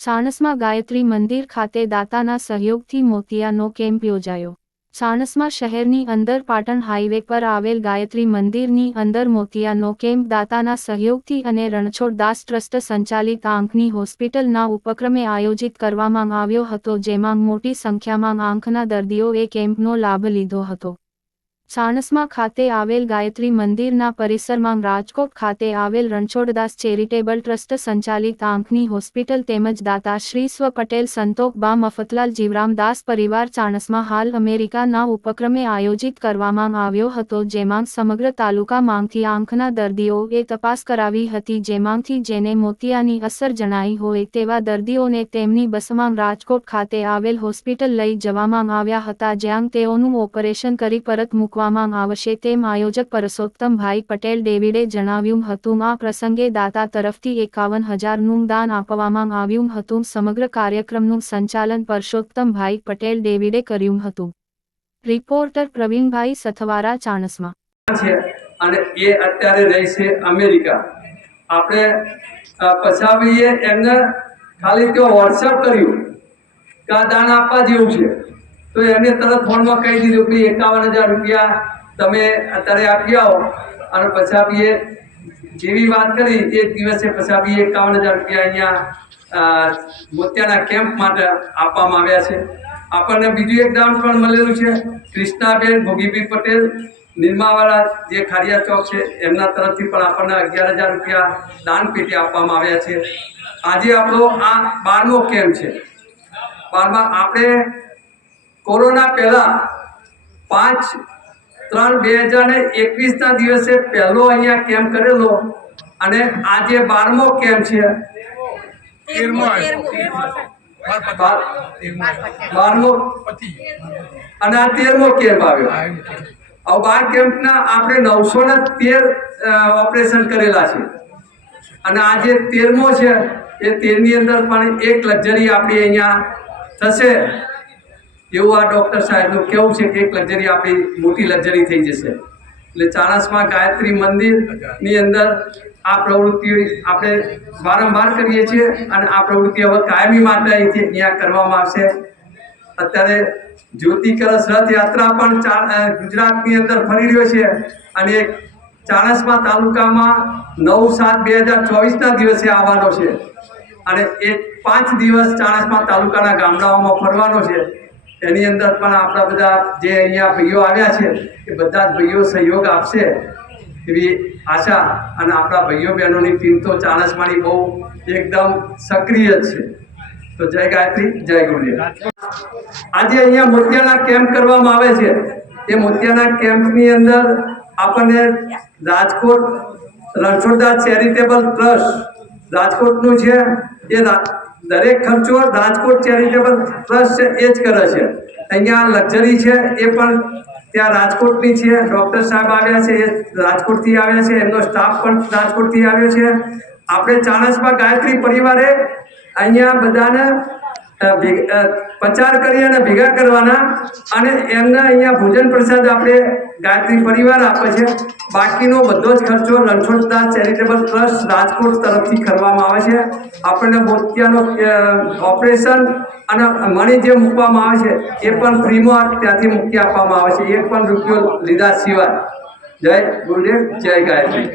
સાણસમાં ગાયત્રી મંદિર ખાતે દાતાના સહયોગથી મોતિયાનો કેમ્પ યોજાયો. સાણસમાં શહેરની અંદર પાટણ હાઈવે પર આવેલ ગાયત્રી મંદિરની અંદર મોતિયાનો કેમ્પ દાતાના સહયોગથી અને રણછોડદાસ ટ્રસ્ટ સંચાલિત આંખની હોસ્પિટલના ઉપક્રમે આયોજિત કરવામાં આવ્યો હતો, જેમાં મોટી સંખ્યામાં આંખના દર્દીઓએ કેમ્પનો લાભ લીધો હતો. સાણસમાં ખાતે આવેલ ગાયત્રી મંદિરના પરિસરમાં રાજકોટ ખાતે આવેલ રણછોડદાસ ચેરિટેબલ ટ્રસ્ટ સંચાલિત આંખની હોસ્પિટલ તેમજ દાતા શ્રી સ્વ પટેલ સંતોક બા મફતલાલ જીવરામદાસ પરિવાર ચાણસમાં હાલ અમેરિકાના ઉપક્રમે આયોજિત કરવામાં આવ્યો હતો, જેમાં સમગ્ર તાલુકામાંથી આંખના દર્દીઓએ તપાસ કરાવી હતી, જેમાંથી જેને મોતિયાની અસર જણાઈ હોય તેવા દર્દીઓને તેમની બસમાં રાજકોટ ખાતે આવેલ હોસ્પિટલ લઈ જવામાં આવ્યા હતા, જ્યાં તેઓનું ઓપરેશન કરી પરત મૂકવામાં આવશે તેમ આયોજક પરસોત્તમભાઈ પટેલ ડેવિડે જણાવ્યું હતું. આ પ્રસંગે દાતા તરફથી એકાવન હજારનું દાન આપવામાં આવ્યું હતું. સમગ્ર કાર્યક્રમનું સંચાલન પરસોત્તમભાઈ પટેલ ડેવિડે કર્યું હતું. રિપોર્ટર પ્રવીણભાઈ સથવારા, ચાણસમાં. અને એ અત્યારે રહે છે અમેરિકા. આપણે પછાવીએ એમને ખાલી તેઓ વોટ્સઅપ કર્યું. કે આ દાન આપવા જેવું છે. તો એમને તરત ફોનમાં કહી દીધું કે એકાવન હજાર રૂપિયા તમે અત્યારે આપી આવો. અને પછાવીએ જેવી વાત કરી, એ દિવસે પછાવીએ એકાવન હજાર રૂપિયા અહીંયા મોતિયાના કેમ્પ માટે આપવામાં આવ્યા છે. આપણને બીજું એક દાન પણ મળેલું છે. કૃષ્ણાબેન ભોગીબી પટેલ, નિરમાવાળા જે ખાડિયા ચોક છે, એમના તરફથી પણ આપણને અગિયાર હજાર રૂપિયા દાન પેટી આપવામાં આવ્યા છે. આજે આપણો આ બારમો કેમ્પ છે. બારમા આપણે કોરોના પહેલાં પાંચ ત્રણ બે હજાર ને એકવીસના દિવસે પહેલો અહીંયા કેમ્પ કરેલો અને આજે બારમો કેમ્પ છે. તેરમો બાર- બારમો. પતી અને આ તેરમો કેમ્પ આવ્યો. આ બાર કેમ્પના આપણે નવસો ને તેર ઓપરેશન કરેલા છે. અને આ જે તેરમો છે એ તેરની અંદર પણ એક લક્ઝરી આપણી અહીંયા થશે. એવું આ ડૉક્ટર સાહેબનું કેવું છે કે એક લક્ઝરી આપણી મોટી લક્ઝરી થઈ જશે. એટલે ચાણસમાં ગાયત્રી મંદિરની અંદર આ પ્રવૃત્તિ આપણે વારંવાર કરીએ છીએ અને આ પ્રવૃત્તિ હવે કાયમી માટે અહીંથી અહીંયા કરવામાં આવશે. અત્યારે જ્યોતિ કળશ રથયાત્રા પણ ગુજરાતની અંદર ફરી રહ્યો છે અને એક ચાણસ્મા તાલુકામાં નવ સાત બે હજાર ચોવીસના દિવસે આવવાનો છે. અને એક પાંચ દિવસ ચાણસમા તાલુકાના ગામડાઓમાં ફરવાનો છે. એની અંદર પણ આપણા બધા જે અહીંયા ભાઈઓ આવ્યા છે, એ બધા જ ભાઈઓ સહયોગ આપશે એવી આશા અને આપણા ભાઈઓ બહેનોની ટીમ તો ચાણસમાની બહુ એકદમ સક્રિય જ છે. તો જય ગાયત્રી, જય ગુરુ આજે અહીંયા મોતિયાના કેમ્પ કરવામાં આવે છે. એ મોતિયાના કેમ્પની અંદર આપણને રાજકોટ રણછોડદાસ ચેરિટેબલ ટ્રસ્ટ રાજકોટનું છે. એ દરેક ખર્ચો રાજકોટ ચેરિટેબલ ટ્રસ્ટ છે, એ જ કરે છે. અહીંયા લક્ઝરી છે, એ પણ ત્યાં રાજકોટની છે. ડૉક્ટર સાહેબ આવ્યા છે, એ રાજકોટથી આવ્યા છે. એમનો સ્ટાફ પણ રાજકોટથી આવ્યો છે. આપણે ચાણસમાં ગાયત્રી પરિવારે અહીંયા બધાને પ્રચાર કરી અને ભેગા કરવાના અને એમના અહીંયા ભોજન પ્રસાદ આપણે ગાયત્રી પરિવાર આપે છે. બાકીનો બધો જ ખર્ચો રણછોડદાસ ચેરિટેબલ ટ્રસ્ટ રાજકોટ તરફથી કરવામાં આવે છે. આપણને મોતિયાનો ઓપરેશન અને મણી જે મૂકવામાં આવે છે, એ પણ ફ્રીમાં ત્યાંથી મૂકી આપવામાં આવે છે. એક પણ રૂપિયો લીધા સિવાય. જય ગુરુદેવ, જય ગાયત્રી.